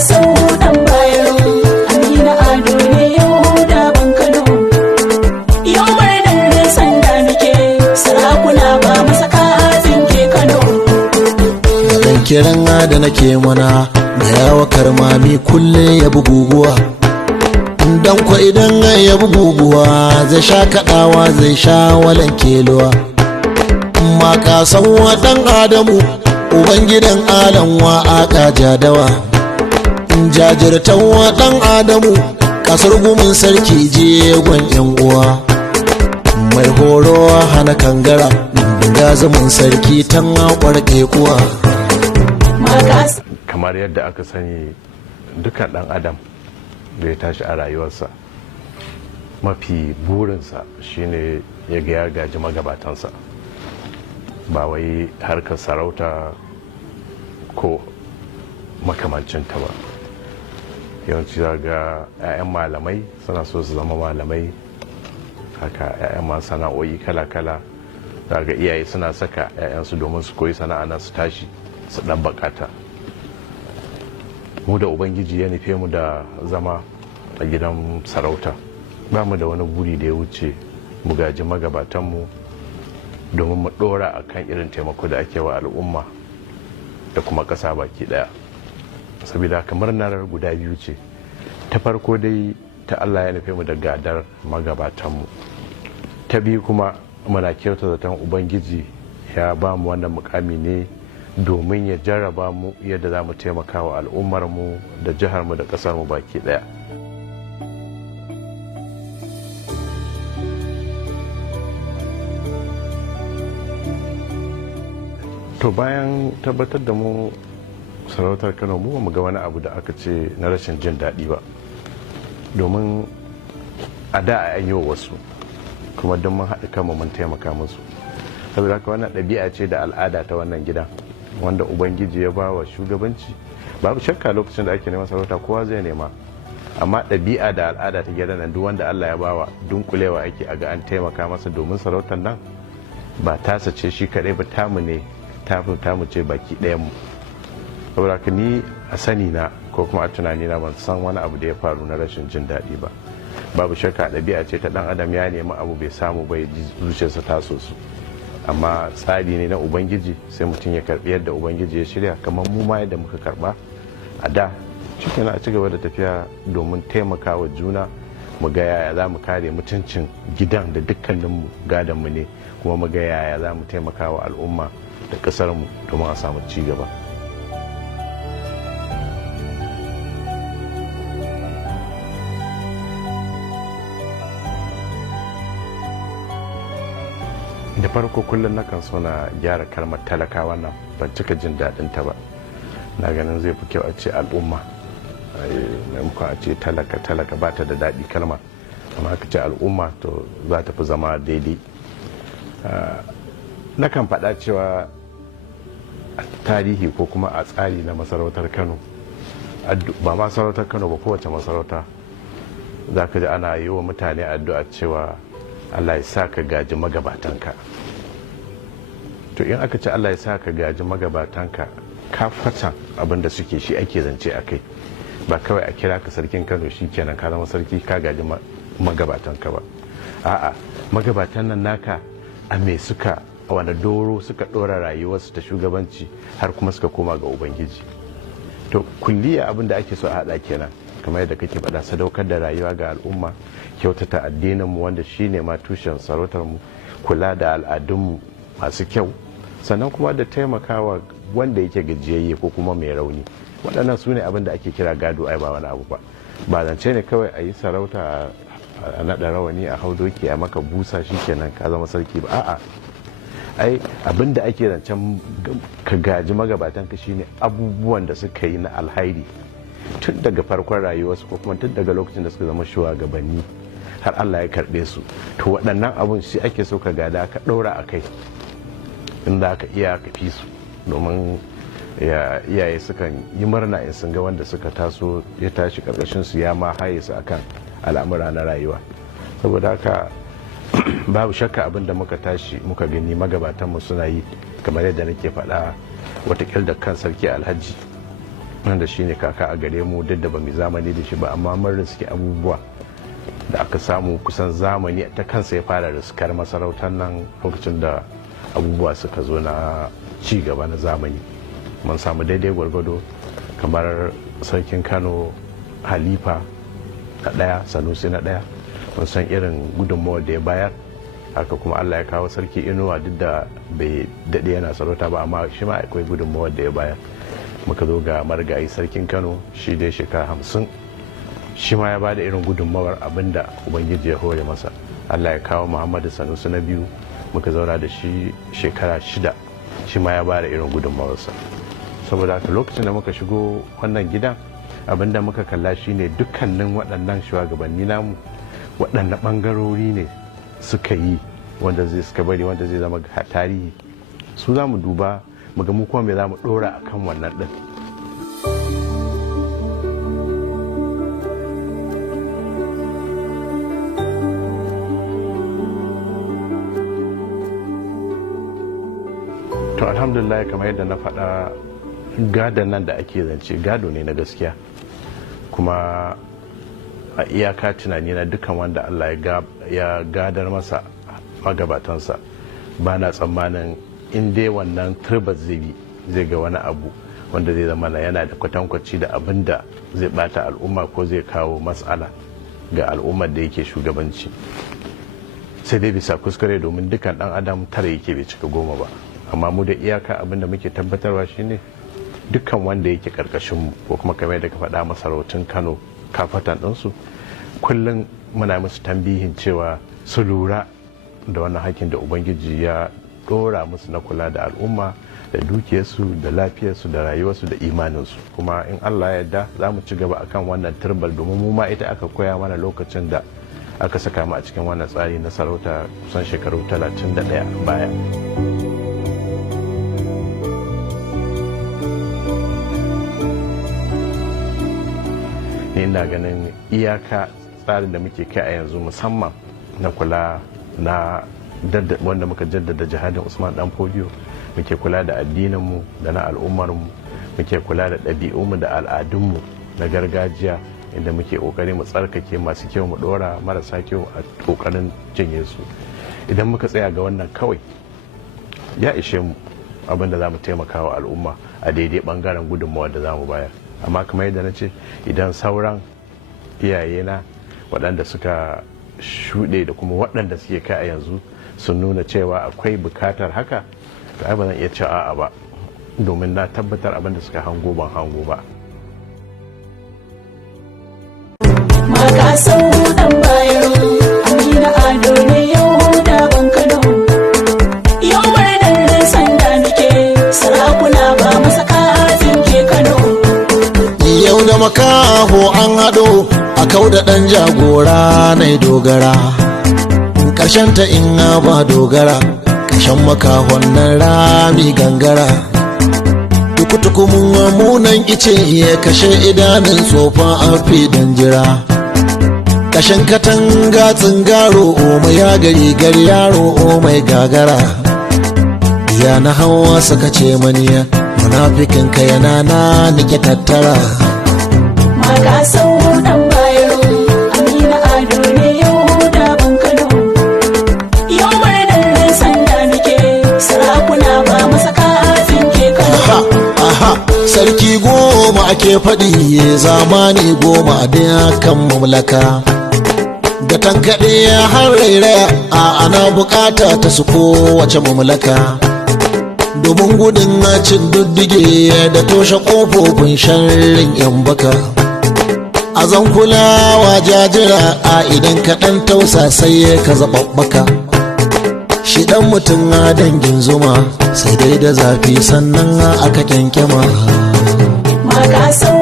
sau dan Bayero, Aminu ado ne yau da ban Kano. Yau murnar sanda muke, sarakuna ba masaka tsinke Kano. Dan kiran da nake mana da yawa karmami kulle ya buguguwa. Dan kwa idan ya buguguwa zai sha kaɗawa zai sha walan keluwa. Maka san dan Adamu ubangidan alanwa aka jadawa. Jajirtan dan Adamu kasar gumin sarki jegon yan uwa. Mai horo hana kangara ga zaman sarki tan kwarke kuwa. Kamar yadda aka sani dukan dan adam da ya tashi a rayuwarsa mafi burinsa shine ya ga ya gaji magabatansa, ba wai harkar sarauta ko makamancinta ba. Yawanci za ga 'ya'yan malamai suna so su zama malamai, haka 'ya'yan masu sana'o'i kala-kala za ga iyaye suna saka 'ya'yansu domin su koyi sana'a na su tashi su ɗan bakata. Mu da ubangiji ya nufe mu da zama a gidan sarauta, ba mu da wani buri da ya wuce mu gaji magabatanmu domin mu ɗora a kan irin taimako da ake wa al'umma da kuma ƙasa baki ɗaya. Saboda haka murnar guda biyu ce, ta farko dai ta Allah ya nufe mu da gadar magabatanmu, ta biyu kuma muna kyauta zaton ubangiji ya ba mu wannan mukami ne domin ya jarraba mu yadda za mu taimaka wa al'ummarmu da jiharmu da ƙasarmu baki ɗaya. To bayan tabbatar da mu sarautar Kano, mu ba mu ga wani abu da aka ce na rashin jin daɗi ba, domin a da an yi wa wasu kuma don mun haɗa kanmu mun taimaka musu. Saboda haka wannan ɗabi'a ce da al'ada ta wannan gidan wanda ubangiji ya ba wa shugabanci. Babu shakka lokacin da ake neman sarauta kowa zai nema, amma ɗabi'a da al'ada ta gidan nan duk wanda Allah ya bawa dunkulewa ake a ga an taimaka masa, domin sarautar nan ba tasa ce shi kaɗai ba, tamu ne, tamu ce baki ɗayan mu. Saboda haka ni a sani na ko kuma a tunani na ban san wani abu da ya faru na rashin jin daɗi ba. Babu shakka ɗabi'a ce ta ɗan adam, ya nemi abu bai samu bai ji zuciyarsa ta so su, amma tsari ne na ubangiji, sai mutum ya karbi yadda ubangiji ya shirya, kamar mu ma yadda muka karba a da. Cikin a ci gaba da tafiya domin taimakawa juna, mu ga yaya za mu kare mutuncin gidan da dukkaninmu gadonmu ne, kuma mu ga yaya za mu taimakawa al'umma da ƙasarmu domin a samu ci gaba. Da farko kullum na kan so na gyara kalmar talakawa nan, ban cika jin daɗin ta ba. Na ganin zai fi kyau a ce al'umma, maimakon a ce talaka ba ta da daɗi kalma, amma aka ce al'umma to za ta fi zama daidai. Na kan faɗa cewa a tarihi ko kuma a tsari na masarautar Kano, ba masarautar Kano ba, kowace masarauta za ka ji ana yi wa mutane addu'a cewa Allah ya sa ka gaji magabatanka. To in aka ce Allah ya sa ka gaji magabatanka, ka fatan abin da suke shi ake zance a kai, ba kawai a kira ka sarkin Kano shi kenan ka zama sarki ka gaji magabatanka ba. A'a, magabatan nan naka a me suka, a wani doro suka ɗora rayuwarsu ta shugabanci har kuma suka koma ga ubangiji. To kulliya abin da ake so a haɗa kenan, kamar yadda kake faɗa, sadaukar da rayuwa ga al'umma, kyautata addininmu wanda shine ma tushen sarautarmu, kula da al'adunmu masu kyau, sannan kuma da taimakawa wanda yake gajiyayye ko kuma mai rauni. Waɗannan su ne abin da ake kira gado, ai ba wani abu ba. Ba zance ne kawai a yi sarauta a naɗa rawani a hau doki a maka busa shi kenan ka zama sarki ba. A'a, ai abin da ake zancen ka gaji magabatan ka shine abubuwan da suka yi na alhairi tun daga farkon rayuwarsu ko kuma tun daga lokacin da suka zama shugabanni har Allah ya karɓe su. To waɗannan abun shi ake so ka gada ka ɗora a kai, inda aka iya ka fi su, domin iyaye sukan yi murna in sun ga wanda suka taso ya tashi karkashin su ya ma haye su akan al'amura na rayuwa. Saboda haka babu shakka abin da muka tashi muka gani magabatanmu suna yi, kamar yadda nake faɗa watakil da kan sarki alhaji wanda shine kaka a gare mu duk da ba mu zamani da shi ba, amma mun riski abubuwa da aka samu kusan zamani ta kansa ya fara riskar masarautar nan lokacin da abubuwa suka zo na ci gaba na zamani. Mun samu daidai gwargwado kamar sarkin Kano halifa na ɗaya, Sanusi na ɗaya, mun san irin gudunmawar da ya bayar. Haka kuma Allah ya kawo sarki Inuwa duk da bai daɗe yana sarauta ba, amma shi ma akwai gudunmawar da ya bayar. Muka zo ga marigayi sarkin Kano, shi dai shekara 50, shi ma ya ba da irin gudunmawar abinda ubangiji ya hore masa. Allah ya kawo Muhammadu Sanusi na biyu, muka zauna da shi shekara 6, shi ma ya ba da irin gudunmawarsa. Saboda haka lokacin da muka shigo wannan gidan, abinda muka kalla shine dukkanin waɗannan shugabanni namu waɗannan ɓangarori ne suka yi wanda zai suka bari wanda zai zama tarihi, su za mu duba mu ga mu kuma me za mu ɗora a kan wannan ɗin. To alhamdulillah, kamar yadda na faɗa, gadon nan da ake zance gado ne na gaskiya, kuma a iyaka tunani na dukkan wanda Allah ya gadar masa magabatansa, ba na tsammanin in dai wannan turbar zai ga wani abu wanda zai zama yana da kwatankwaci da abin da zai bata al'umma ko zai kawo matsala ga al'ummar da yake shugabanci, sai dai bisa kuskure, domin dukkan dan adam tara yake bai cika 10 ba. Amma mu da iyaka abin da muke tabbatarwa shine dukkan wanda yake karkashinmu ko kuma kamar da ka faɗa masarautun Kano kafatan ɗinsu, kullum muna musu tambihin cewa su lura da wannan hakkin da ubangiji ya ɗora musu na kula da al'umma, da dukiyarsu, da lafiyarsu, da rayuwarsu, da imaninsu. Kuma in Allah ya yarda za mu ci gaba akan wannan turbal, domin mu ma ita aka koya mana lokacin da aka saka mu a cikin wannan tsari na sarauta kusan shekaru 31 baya. Ina ganin iyaka tsarin da muke kai a yanzu, musamman na kula na wanda muka jaddada jihadin Usman dan Fodiyo, muke kula da addininmu da na al'ummarmu, muke kula da ɗabi'unmu da al'adunmu na gargajiya, inda muke ƙoƙari mu tsarkake masu kyau mu ɗora marasa kyau a ƙoƙarin jinye su. Idan muka tsaya ga wannan kawai ya ishe mu abinda za mu taimaka wa al'umma a daidai ɓangaren gudunmawa da za mu bayar. Amma kamar yadda na ce, idan sauran iyayena waɗanda suka shuɗe da kuma waɗanda suke kai a yanzu sun nuna cewa akwai bukatar haka, to ai ba zan iya cewa a'a ba, domin na tabbatar abin da suka hango ban hango ba. Makasan dan Bayero, Aminu ado ne yau da ban Kano. Yau murnar sanda muke, sarakuna ba masa ke Kano. Yau da makaho an haɗo a kau da ɗan jagora na dogara, ƙarshen ta in ba dogara, ƙarshen makahon nan rami gangara. Tukutuku mun munan ice ya kashe idanun tsofa an fi dan jira, ƙashin katanga tsingaro o mai gari gari yaro o mai gagara. Ya na hawa saka ce maniya munafikin ka yana na nike tattara. Makasan dan Bayero, Aminu ado ne yau da ban Kano. Yau murnar sanda muke, sarakuna ba masa ke Kano. Aha, sarki 10 ake faɗi, zamani 10 da kan mamlaka. Da tankaɗe har rairaya a ana bukata ta su kowace mamlaka, domin gudun cin duddige da toshe ƙofofin sharrin 'yan baka. A zan kulawa jajira a idan kaɗan tausa sai ka zaɓaɓɓaka. Shi ɗan mutum a dangin zuma sai dai da zafi sannan aka kyankyama. Makasan